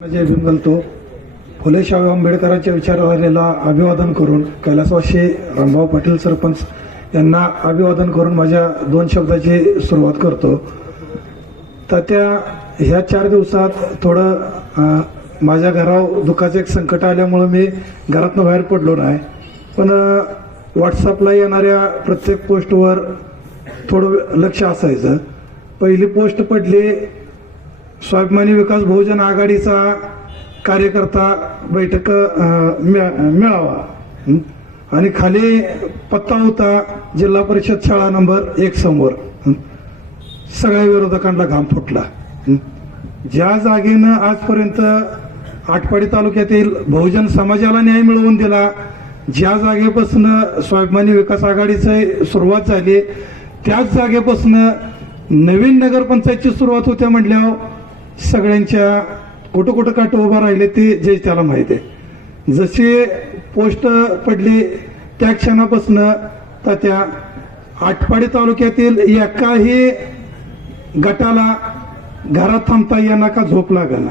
जय भीम घालतो फुले शाहू आंबेडकरांच्या विचारधारेला अभिवादन करून कैलासवासी रामभाऊ पाटील सरपंच यांना अभिवादन करून माझ्या दोन शब्दाची सुरुवात करतो. तर त्या ह्या चार दिवसात थोडं माझ्या घरावर दुःखाचं एक संकट आल्यामुळं मी घरातनं बाहेर पडलो नाही. पण व्हॉट्सअपला येणाऱ्या प्रत्येक पोस्टवर थोडं लक्ष असायचं. पहिली पोस्ट पडली स्वाभिमानी विकास बहुजन आघाडीचा कार्यकर्ता बैठक मिळा- मिळावा. आणि खाली पत्ता होता जिल्हा परिषद शाळा नंबर एक समोर. सगळ्या विरोधकांना घाम फुटला. ज्या जागेनं आजपर्यंत आटपाडी तालुक्यातील बहुजन समाजाला न्याय मिळवून दिला ज्या जागेपासून स्वाभिमानी विकास आघाडीची सुरुवात झाली त्याच जागेपासून नवीन नगरपंचायतची सुरुवात होत्या म्हटल्यावर सगळ्यांच्या कुठं कुठं काट उभा राहिले ते जे त्याला माहिती आहे. जशी पोस्ट पडली त्या क्षणापासून तर त्या आटपाडी तालुक्यातील एकाही गटाला घरात थांबता येणार का झोप लागला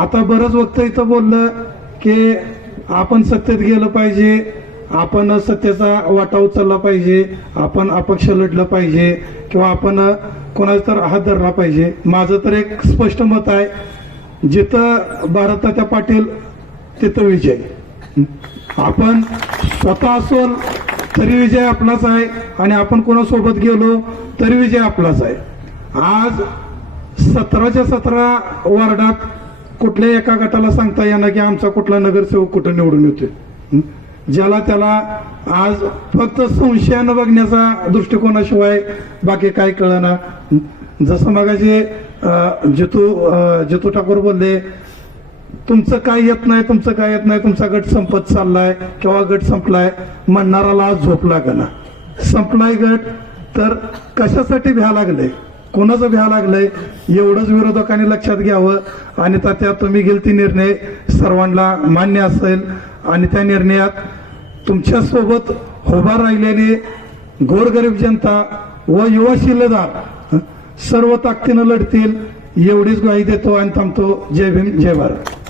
आता बरंच वक्त इथं बोललं की आपण सत्तेत गेलं पाहिजे. आपण सत्तेचा वाटा उचलला पाहिजे आपण अपक्ष लढलं पाहिजे किंवा आपण कोणाचा तर हात धरला पाहिजे. माझं तर एक स्पष्ट मत आहे जिथं भारताच्या पाटील तिथं विजय. आपण स्वतः असोल तरी विजय आपलाच आहे आणि आपण कोणासोबत गेलो तरी विजय आपलाच आहे. आज सतराच्या सतरा वार्डात कुठल्याही एका गटाला सांगता येणार की आमचा कुठला नगरसेवक कुठं निवडून येतोय? ज्याला त्याला आज फक्त संशयानं बघण्याचा दृष्टिकोनाशिवाय बाकी काय कळना. जसं मगाशी जितू जितू ठाकूर बोलले तुमचं काय येत नाही तुमचं काय येत नाही तुमचा गट संपत चाललाय किंवा गट संपलाय म्हणणाराला आज झोप ना संपलाय गट तर कशासाठी घ्या लागलंय कोणाचं भ्या लागलंय? एवढंच विरोधकांनी लक्षात घ्यावं. आणि त्या तुम्ही गेल ती निर्णय सर्वांना मान्य असेल. आणि त्या निर्णयात तुमच्यासोबत उभा राहिल्याने गोरगरीब जनता व युवा शिलेदार सर्व ताकदीनं लढतील. एवढीच ग्वाही देतो आणि थांबतो. जय भीम जय भारत.